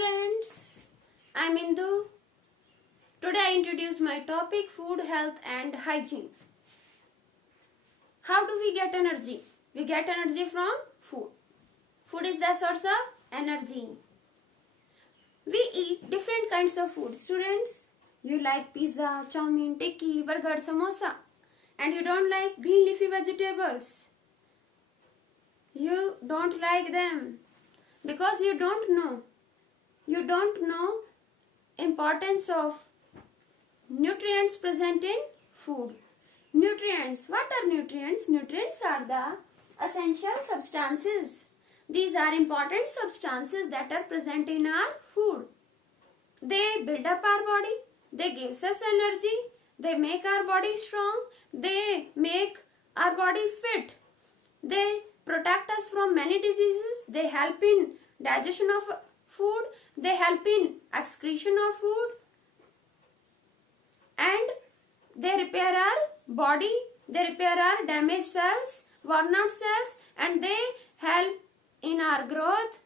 students, I'm Indu. Today I introduce my topic food, health and hygiene. How do we get energy? We get energy from food. Food is the source of energy. We eat different kinds of food. Students, you like pizza, chowmein, tikki, burger, samosa, and you don't like green leafy vegetables. You don't like them because you don't know. You don't know importance of nutrients present in food. Nutrients. What are nutrients? Nutrients are the essential substances. These are important substances that are present in our food. They build up our body. They give us energy. They make our body strong. They make our body fit. They protect us from many diseases. They help in digestion of food. They help in excretion of food. And they repair our body. They repair our damaged cells, worn out cells, and they help in our growth.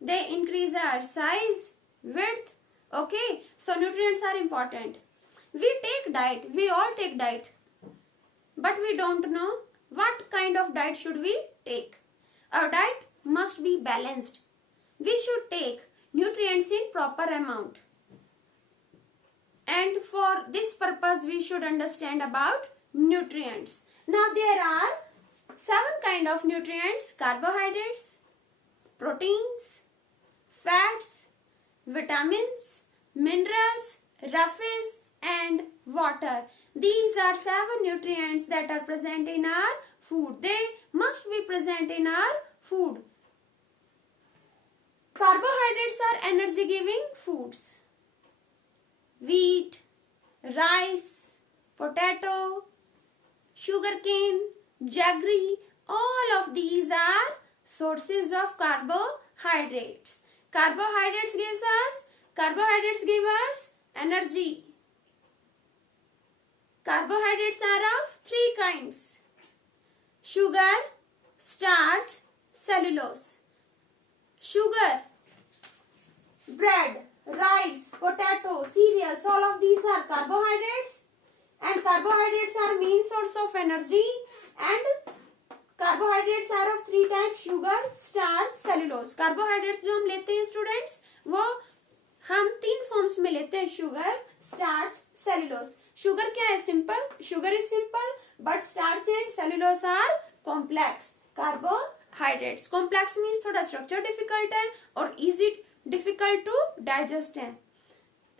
They increase our size, width. Okay, so nutrients are important. We take diet. We all take diet. But we don't know what kind of diet should we take. Our diet must be balanced. We should take nutrients in proper amount. And for this purpose, we should understand about nutrients. Now, there are 7 kinds of nutrients: carbohydrates, proteins, fats, vitamins, minerals, roughes, and water. These are 7 nutrients that are present in our food. They must be present in our food. Carbohydrates are energy-giving foods. Wheat, rice, potato, sugarcane, jaggery, all of these are sources of carbohydrates. Carbohydrates give us energy. Carbohydrates are of 3 kinds: sugar, starch, cellulose. Sugar, bread, rice, potato, cereals, all of these are carbohydrates, and carbohydrates are main source of energy, and carbohydrates are of 3 types: sugar, starch, cellulose. Carbohydrates जो हम लेते हैं students, वो हम 3 forms में लेते हैं: sugar, starch, cellulose. Sugar क्या है? Simple. Sugar is simple, but starch and cellulose are complex carbohydrates. Complex means थोड़ा स्ट्रक्चर डिफिकल्ट है और इजी डिफिकल्ट टू डाइजेस्ट है.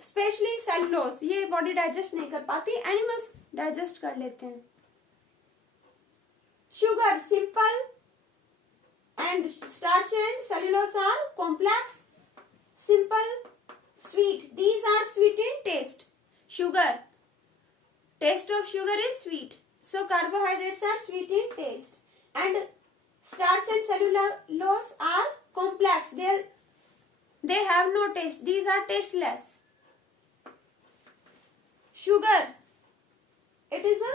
स्पेशली सेल्यूलोज, ये बॉडी डाइजेस्ट नहीं कर पाती, एनिमल्स डाइजेस्ट कर लेते हैं. Sugar simple and starch and cellulose are complex. Simple, sweet. These are sweet in taste. Sugar. Taste of sugar is sweet. So carbohydrates are sweet in taste. And starch and cellulose are complex. They have no taste. These are tasteless. Sugar. It is a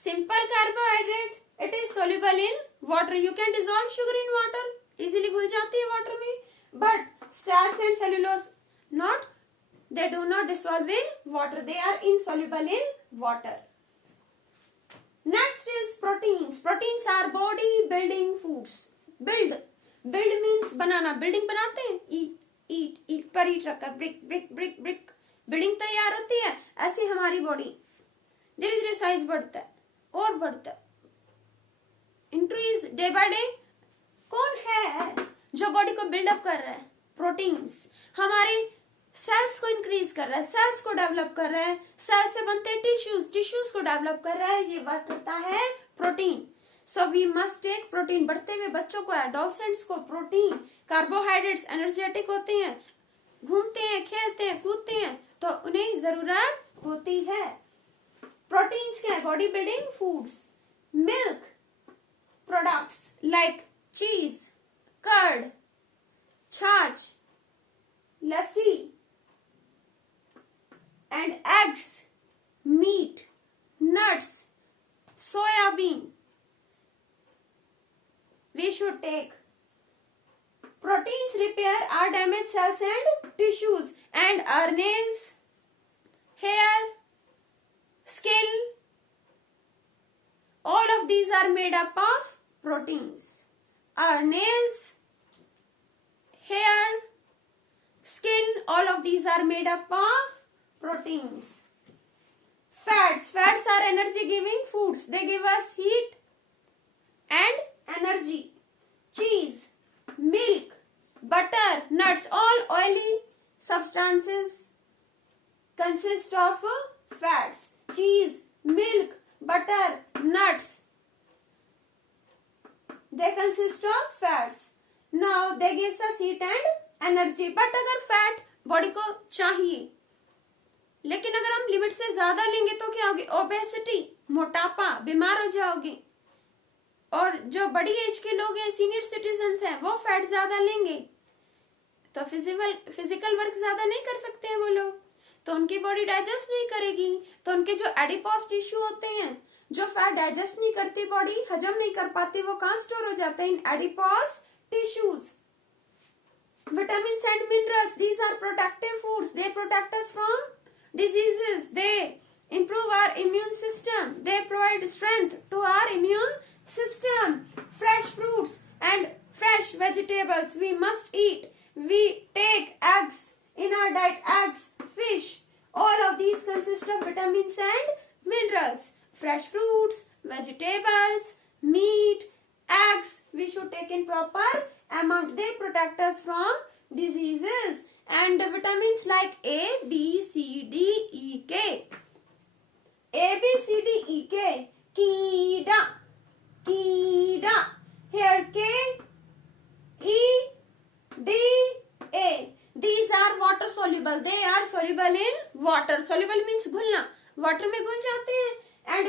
simple carbohydrate. It is soluble in water. You can dissolve sugar in water. Easily घुल जाती है water में. But starch and cellulose not. They do not dissolve in water. They are insoluble in water. Next is proteins. Proteins are body building foods. Build means banana. Building बनाते हैं. Eat पर eat रखकर brick. Building तैयार होती है. ऐसी हमारी body धीरे धीरे साइज बढ़ता है और बढ़ता है. Increase day by day. कौन है जो बॉडी को बिल्डअप कर रहा है? प्रोटीन्स. हमारे सेल्स को इंक्रीज कर रहा है, सेल्स को डेवलप कर रहा है. सेल से बनते हैं टिश्यूज को डेवलप कर रहा है. ये बात करता है protein. So we must take protein. बढ़ते हुए बच्चों को, एडोसेंट्स को प्रोटीन. कार्बोहाइड्रेट्स एनर्जेटिक होते हैं, घूमते हैं, खेलते हैं, कूदते हैं, तो उन्हें जरूरत होती है. Proteins क्या है? Body building foods. Milk products like cheese, curd, chaach, lassi, and eggs, meat, nuts, soybean. We should take proteins repair our damaged cells and tissues, and our nails, hair, skin, all of these are made up of proteins. Our nails, hair, skin, all of these are made up of proteins. Fats are energy giving foods. They give us heat and energy. Cheese, milk, butter, nuts, all oily substances consist of fats. Cheese, milk, butter, nuts, they consist of fats. Now they gives us heat and energy. But अगर fat body को चाहिए, लेकिन अगर हम limit से ज्यादा लेंगे तो क्या होगी? ओबेसिटी, मोटापा, बीमार हो जाओगे. और जो बड़ी एज के लोग हैं, सीनियर सिटीजन्स हैं, वो फैट ज्यादा लेंगे तो फिजिकल वर्क ज्यादा नहीं कर सकते हैं वो लोग, तो उनकी बॉडी डाइजेस्ट नहीं करेगी. तो उनके जो एडिपोज टिश्यू होते हैं, जो फैट डाइजेस्ट नहीं करती बॉडी, हजम नहीं कर पाती, वो कहाँ स्टोर हो जाते हैं? In adipose tissues. Vitamins and minerals, these are protective foods. They protect us from diseases. They improve our immune system. They provide strength to our immune system. Fresh fruits and fresh vegetables we must eat. We take eggs in our diet. Eggs, fish, all of these consist of vitamins and minerals. Fresh fruits, vegetables, meat, eggs we should take in proper amount. They protect us from diseases. And vitamins like A, B, C, D, E, K. A, B, C, D, E, K. Kida. Here K, E, D, A. These are water soluble. They are soluble in water. Soluble means घुलना. Water में घुल जाते हैं. And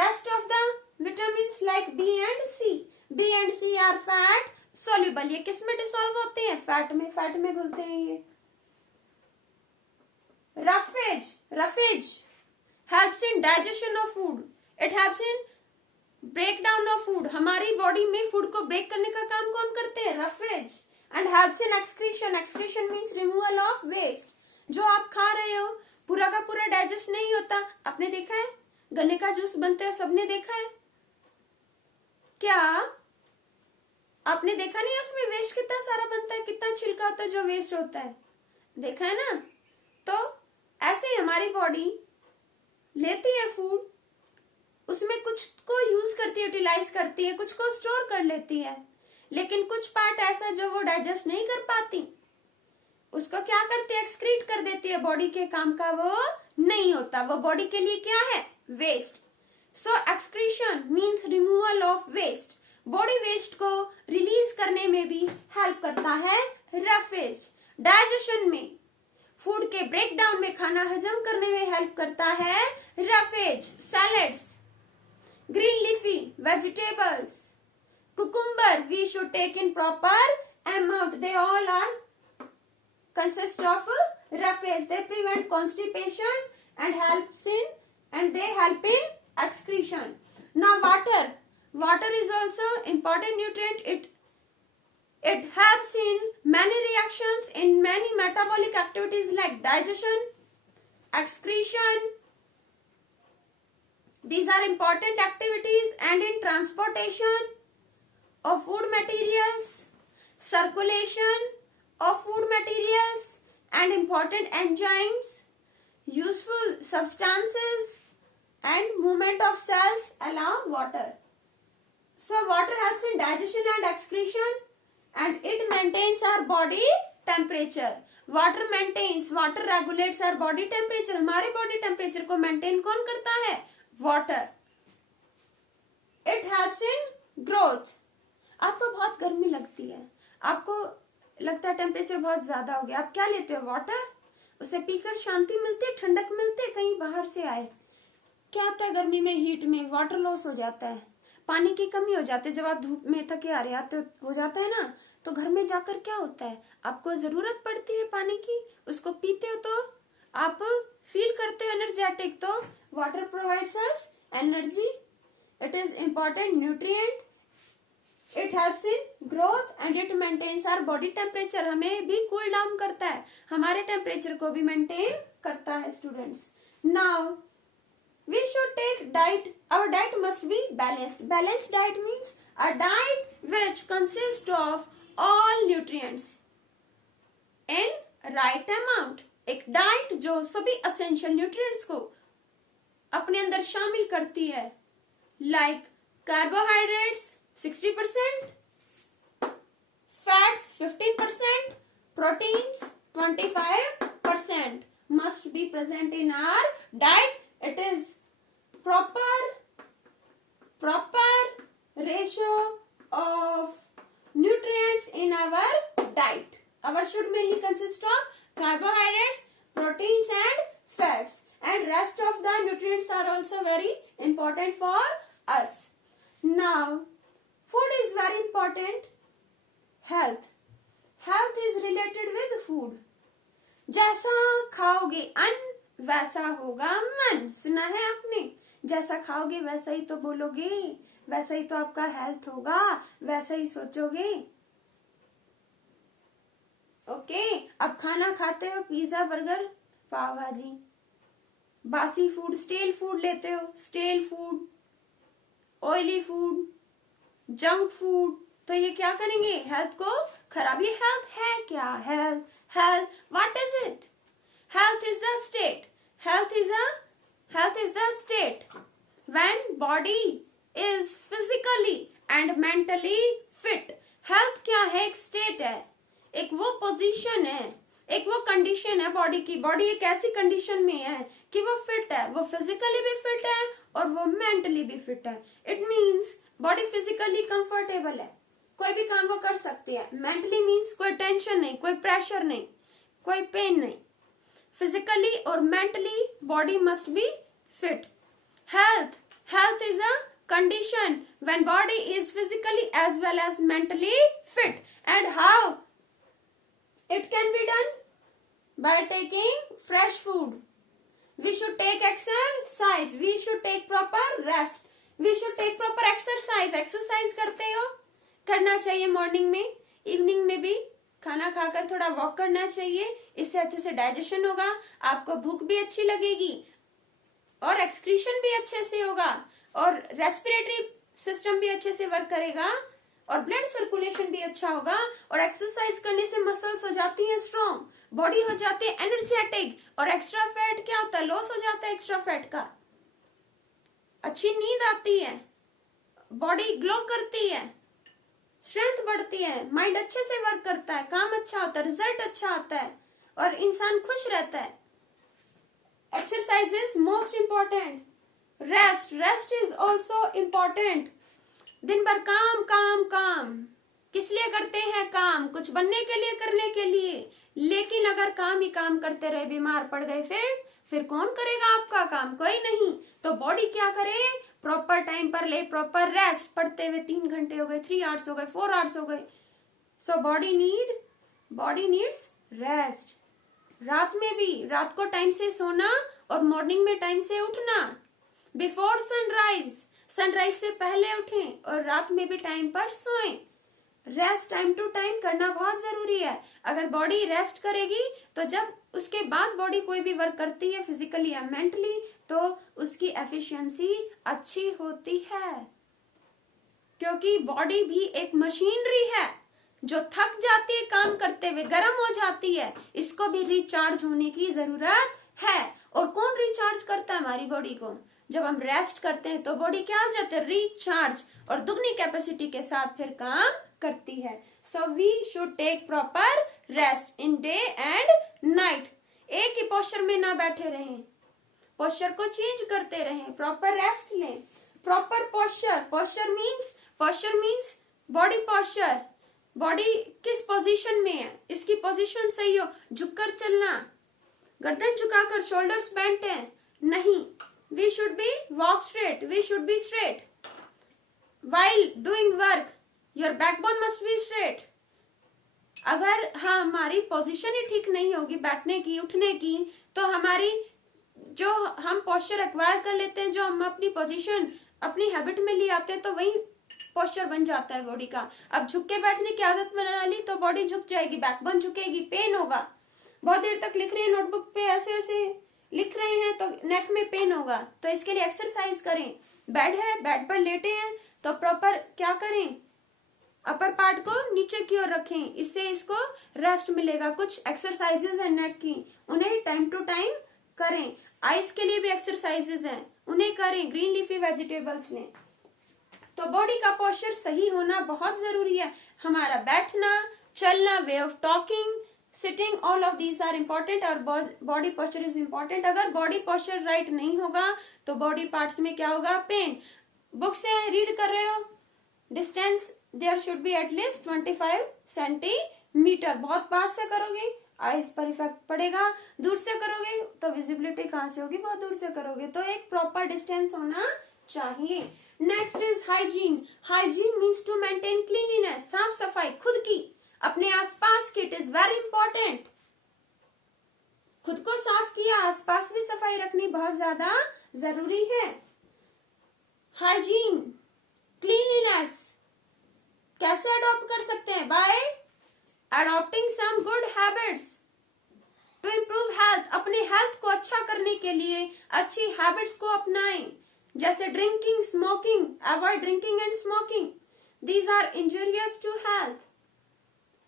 rest of the vitamins like B and C. B and C are fat soluble. ये किस में dissolve होते हैं? फैट में घुलते हैं ये. Roughage helps in digestion of food. It helps in breakdown of food. हमारी बॉडी में फूड को ब्रेक करने का काम कौन करते हैं? roughage. And helps in excretion. Excretion means removal of waste. जो आप खा रहे हो पूरा का पूरा डाइजेस्ट नहीं होता. आपने देखा है गन्ने का जूस बनते हो, सबने देखा है क्या? आपने देखा नहीं? उसमें वेस्ट कितना सारा बनता है, कितना छिलका होता है जो वेस्ट होता है. देखा है ना? तो ऐसे ही हमारी बॉडी लेती है फूड, उसमें कुछ को यूज करती है, यूटिलाइज करती है, कुछ को स्टोर कर लेती है, लेकिन कुछ पार्ट ऐसा जो वो डाइजेस्ट नहीं कर पाती, उसको क्या करती है? एक्सक्रीट कर देती है. बॉडी के काम का वो नहीं होता. वो बॉडी के लिए क्या है? Waste. So excretion means removal of waste. Body waste को रिलीज करने में भी हेल्प करता है रफेज. डाइजेशन में, फूड के ब्रेकडाउन में, खाना हजम करने में हेल्प करता है roughage. Salads, green leafy vegetables, cucumber we should take in proper amount. They all are consist of roughage. They prevent constipation and they help in excretion. Now water is also important nutrient. It helps in many reactions, in many metabolic activities like digestion, excretion. These are important activities, and in transportation of food materials, circulation of food materials, and important enzymes, useful substances, and movement of cells along water. So water helps in digestion and excretion, and it maintains our body temperature. Water regulates our body temperature. हमारे body temperature को maintain कौन करता है? Water. It helps in growth. आपको बहुत गर्मी लगती है, आपको लगता है टेम्परेचर बहुत ज्यादा हो गया, आप क्या लेते हो? वाटर. उसे पीकर शांति मिलती है, ठंडक मिलती है. कहीं बाहर से आए, क्या होता है गर्मी में, हीट में वाटर लॉस हो जाता है, पानी की कमी हो जाती है. जब आप धूप में थके आ रहे आते हो जाता है ना, तो घर में जाकर क्या होता है, आपको जरूरत पड़ती है पानी की, उसको पीते हो तो आप फील करते हो एनर्जेटिक. तो water provides us energy. It is important nutrient it helps in growth and it maintains our body temperature, हमें भी कूल डाउन करता है, हमारे टेम्परेचर को भी मेंटेन करता है students. Now we should take diet, our diet must be balanced. Balanced diet means a diet which consists of all nutrients in right amount. एक डाइट जो सभी essential nutrients को अपने अंदर शामिल करती है, like carbohydrates 60%, fats 15%, proteins 25% must be present in our diet. It is proper ratio of nutrients in our diet. Our should mainly consist of carbohydrates, proteins and fats, and rest of the nutrients are also very important for us. Now food is very important. Health is related with food. जैसा खाओगे अन्न वैसा होगा मन, सुना है आपने? जैसा खाओगे वैसा ही तो बोलोगे, वैसा ही तो आपका हेल्थ होगा, वैसा ही सोचोगे। ओके, अब खाना खाते हो पिज्जा बर्गर पाव भाजी, बासी फूड स्टेल फूड लेते हो, stele food, oily food, junk food, तो ये क्या करेंगे? हेल्थ को खराब। ये हेल्थ है क्या? Health what is it? Health is the state. Health is the state when body is physically and mentally fit. Health क्या है? एक state है, एक वो position है, एक वो condition है बॉडी की। बॉडी एक ऐसी condition में है कि वो fit है, वो physically भी fit है और वो mentally भी fit है। It means body physically comfortable है, कोई भी काम वो कर सकती है। Mentally means कोई tension नहीं, कोई pressure नहीं, कोई pain नहीं। Physically or mentally body must be fit. Health is a condition when body is physically as well as mentally fit. And how it can be done? By taking fresh food. We should take exercise. We should take proper rest. We should take proper exercise. Exercise करते हो? करना चाहिए morning में, evening में भी। खाना खाकर थोड़ा वॉक करना चाहिए, इससे अच्छे से डाइजेशन होगा, आपको भूख भी अच्छी लगेगी और एक्सक्रीशन भी अच्छे से होगा और रेस्पिरेटरी सिस्टम भी अच्छे से वर्क करेगा और ब्लड सर्कुलेशन भी अच्छा होगा। और एक्सरसाइज करने से मसल्स हो जाती है स्ट्रॉन्ग, बॉडी हो जाती है एनर्जेटिक और एक्स्ट्रा फैट क्या होता है? लॉस हो जाता है एक्स्ट्रा फैट का। अच्छी नींद आती है, बॉडी ग्लो करती है, स्ट्रेंथ बढ़ती है, माइंड अच्छे से वर्क करता है, काम अच्छा होता है, रिजल्ट अच्छा आता है और इंसान खुश रहता है। Exercise is most important. Rest is also important. दिन भर काम काम काम, किस लिए करते हैं काम? कुछ बनने के लिए, करने के लिए। लेकिन अगर काम ही काम करते रहे, बीमार पड़ गए, फिर कौन करेगा आपका काम? कोई नहीं। तो बॉडी क्या करे? प्रॉपर टाइम पर ले, प्रॉपर रेस्ट। पढ़ते हुए 3 घंटे हो गए, 3 आवर्स हो गए, 4 आवर्स हो गए, सो बॉडी नीड्स रेस्ट। रात में भी, रात को टाइम से सोना और मॉर्निंग में टाइम से उठना। बिफोर सनराइज से पहले उठें और रात में भी टाइम पर सोएं। रेस्ट टाइम टू टाइम करना बहुत जरूरी है। अगर बॉडी रेस्ट करेगी तो जब उसके बाद बॉडी कोई भी वर्क करती है फिजिकली या मेंटली, तो उसकी एफिशिएंसी अच्छी होती है, क्योंकि बॉडी भी एक मशीनरी है जो थक जाती है काम करते हुए, गर्म हो जाती है। इसको भी रिचार्ज होने की जरूरत है। और कौन रिचार्ज करता है हमारी बॉडी को? जब हम रेस्ट करते हैं तो बॉडी क्या हो जाती है? रिचार्ज, और दुगनी कैपेसिटी के साथ फिर काम करती है। So we should take proper rest in day and night. एक ही पोस्चर में ना बैठे रहें, पोस्चर को चेंज करते रहें, प्रॉपर रेस्ट लें। Proper posture means body posture. Body किस पोजीशन में है, इसकी पोजीशन सही हो। झुककर चलना, गर्दन झुकाकर, शोल्डर्स बेंट है नहीं। We should be walk straight, we should be straight while doing work. Your backbone must be straight. अगर हमारी पोजीशन ही ठीक नहीं होगी बैठने की, उठने की, तो हमारी जो हम पोस्चर एक्वायर कर लेते हैं, जो हम अपनी पोजीशन अपनी हैबिट में ले आते हैं, तो वही पोस्चर बन जाता है बॉडी का। अब झुक के बैठने की आदत बना ली तो बॉडी झुक जाएगी, बैकबोन झुकेगी, पेन होगा। बहुत देर तक लिख रहे हैं नोटबुक पे, ऐसे ऐसे लिख रहे हैं तो नेक में पेन होगा, तो इसके लिए एक्सरसाइज करें। बेड है, बेड पर लेटे हैं तो प्रॉपर क्या करें, अपर पार्ट को नीचे की ओर रखें, इससे इसको रेस्ट मिलेगा। कुछ एक्सरसाइजेज है नेक की, उन्हें टाइम टू टाइम करें। आइस के लिए भी एक्सरसाइजेज हैं, उन्हें करें ग्रीन लीफी वेजिटेबल्स ने। तो बॉडी का पोस्चर सही होना बहुत जरूरी है। हमारा बैठना, चलना, way of talking, sitting, all of these are important और बॉडी पोस्चर इज इम्पोर्टेंट। अगर बॉडी पोस्चर राइट नहीं होगा तो बॉडी पार्ट्स में क्या होगा, पेन। बुक से रीड कर रहे हो, डिस्टेंस देयर शुड बी एटलीस्ट 25 सेंटीमीटर। बहुत पास से करोगे आइस पर इफेक्ट पड़ेगा, दूर से करोगे तो विजिबिलिटी कहां से होगी, बहुत दूर से करोगे, तो एक प्रॉपर डिस्टेंस होना चाहिए। Next is hygiene. Hygiene means to maintain cleanliness, साफ सफाई खुद की, अपने आसपास की। It is very important. खुद को साफ किया, आसपास भी सफाई रखनी बहुत ज्यादा जरूरी है। हाइजीन, क्लीनलीनेस कैसे अडॉप्ट कर सकते हैं, by adopting some good habits to improve health. अपने हेल्थ को अच्छा करने के लिए अच्छी हैबिट्स को अपनाएं, जैसे drinking, smoking, avoid drinking and smoking, these are injurious to health.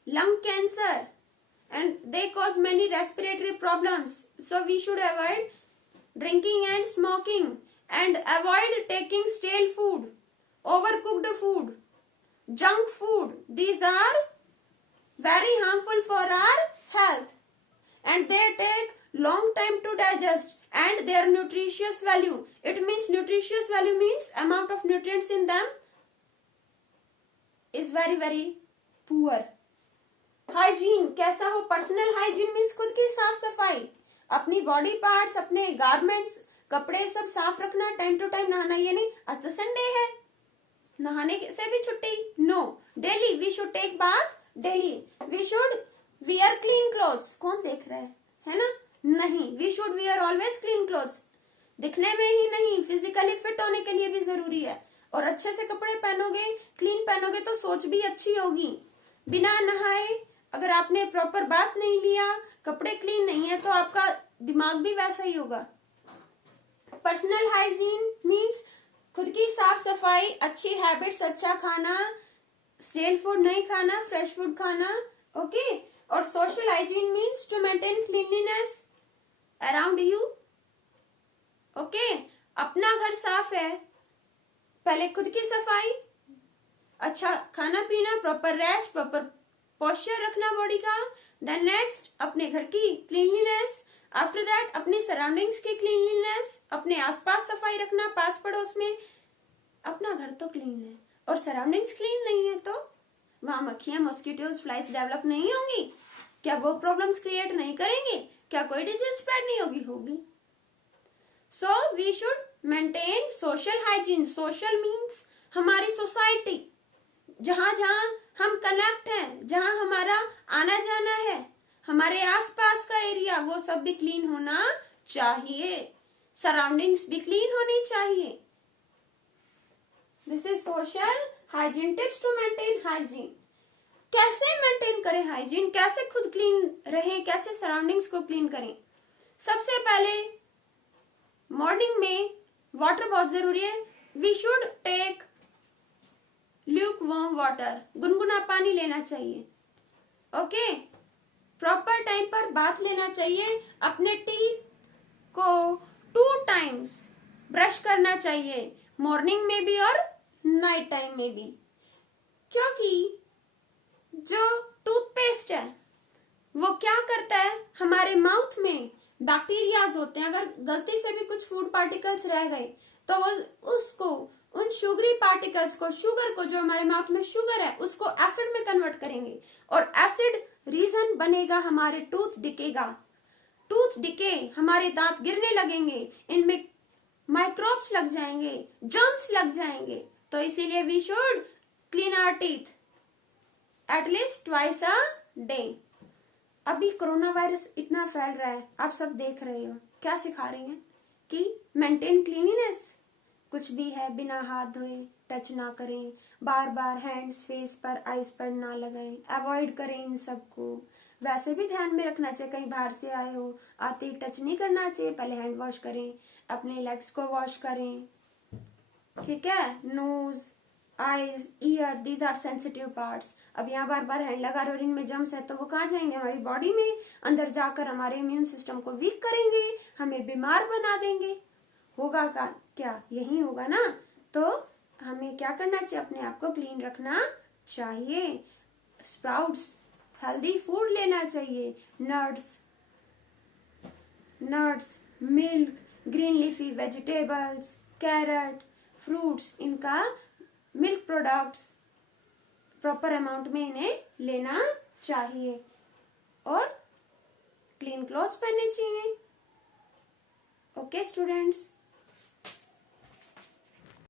Lung cancer and they cause many respiratory problems, so we should avoid drinking and smoking and avoid taking stale food, overcooked food, junk food. These are very harmful for our health and they take long time to digest and their nutritious value, it means nutritious value means amount of nutrients in them is very very poor. Hygiene कैसा हो, personal hygiene means खुद की साफ सफाई, अपनी body parts, अपने garments, कपड़े सब साफ रखना, टाइम टू टाइम नहाना। ये नहीं आज तो संडे है नहाने से भी छुट्टी, no, daily we should take bath, daily we should wear clean clothes. कौन देख रहा है ना, नहीं, we should wear always clean clothes. दिखने में ही नहीं, फिजिकली फिट होने के लिए भी जरूरी है। और अच्छे से कपड़े पहनोगे, क्लीन पहनोगे तो सोच भी अच्छी होगी। बिना नहाए अगर आपने प्रॉपर बाथ नहीं लिया, कपड़े क्लीन नहीं है, तो आपका दिमाग भी वैसा ही होगा। पर्सनल हाइजीन मीन्स खुद की साफ सफाई, अच्छी हैबिट्स, अच्छा खाना, स्टेल फूड नहीं खाना, फ्रेश फूड खाना, ओके। और social hygiene means to maintain cleanliness around you, okay. अपना घर साफ है, पहले खुद की सफाई, अच्छा खाना पीना, प्रॉपर रेस्ट, प्रॉपर पोस्चर रखना बॉडी का, देन नेक्स्ट अपने घर की क्लीनलीनेस, आफ्टर दैट अपने सराउंडिंग्स की क्लीनलीनेस, अपने आसपास सफाई रखना, पास पड़ोस में। अपना घर तो क्लीन है और सराउंडिंग्स क्लीन नहीं है तो वहां मक्खियां, मॉस्किटोज, फ्लाइज डेवलप नहीं होंगी, क्या वो प्रॉब्लम्स क्रिएट नहीं करेंगे, क्या कोई डिजीज स्प्रेड नहीं होगी, होगी। So we should maintain social hygiene. Social means हमारी सोसाइटी, जहां जहां हम कनेक्ट हैं, जहां हमारा आना जाना है, हमारे आसपास का एरिया, वो सब भी क्लीन होना चाहिए, सराउंडिंग्स भी क्लीन होनी चाहिए। This is social hygiene tips to maintain hygiene. कैसे मेंटेन करें हाइजीन, कैसे खुद क्लीन रहे, कैसे सराउंडिंग्स को क्लीन करें। सबसे पहले मॉर्निंग में वाटर बहुत जरूरी है। We should take lukewarm water, गुनगुना पानी लेना चाहिए, ओके। प्रॉपर टाइम पर बाथ लेना चाहिए। अपने टीथ को 2 टाइम्स ब्रश करना चाहिए, मॉर्निंग में भी और नाइट टाइम में भी, क्योंकि जो टूथपेस्ट है वो क्या करता है, हमारे माउथ में बैक्टीरियाज होते हैं, अगर गलती से भी कुछ फूड पार्टिकल्स रह गए तो वो उसको, उन शुगरी पार्टिकल्स को, शुगर को, जो हमारे माउथ में शुगर है, उसको एसिड में कन्वर्ट करेंगे और एसिड रीजन बनेगा, हमारे टूथ डिकेगा, टूथ डिके, हमारे दांत गिरने लगेंगे, इनमें माइक्रोब्स लग जाएंगे, जर्म्स लग जाएंगे। तो इसीलिए we should clean our teeth at least twice a day. अभी कोरोना वायरस इतना फैल रहा है, आप सब देख रहे हो, क्या सिखा रही हैं कि मेंटेन क्लीनिनेस, कुछ भी है बिना हाथ धोए टच ना करें, बार बार हैंड्स फेस पर आइस पर ना लगाएं, अवॉइड करें इन सबको। वैसे भी ध्यान में रखना चाहिए, कहीं बाहर से आए हो आते ही टच नहीं करना चाहिए, पहले हैंड वॉश करें, अपने लेग्स को वॉश करें, ठीक है। Nose, eyes, ear, these are sensitive parts. अब यहाँ बार बार हैंड लगा रहे और इनमें जम्स है तो वो कहाँ जाएंगे, हमारी बॉडी में, अंदर जाकर हमारे इम्यून सिस्टम को वीक करेंगे, हमें बीमार बना देंगे। होगा क्या, यही होगा ना। तो हमें क्या करना चाहिए, अपने आप को क्लीन रखना चाहिए। स्प्राउट्स, हेल्दी फूड लेना चाहिए, nuts, milk, green leafy vegetables, carrot, fruits, इनका मिल्क प्रोडक्ट्स प्रॉपर अमाउंट में इन्हें लेना चाहिए और क्लीन क्लॉथ्स पहनने चाहिए। Okay students.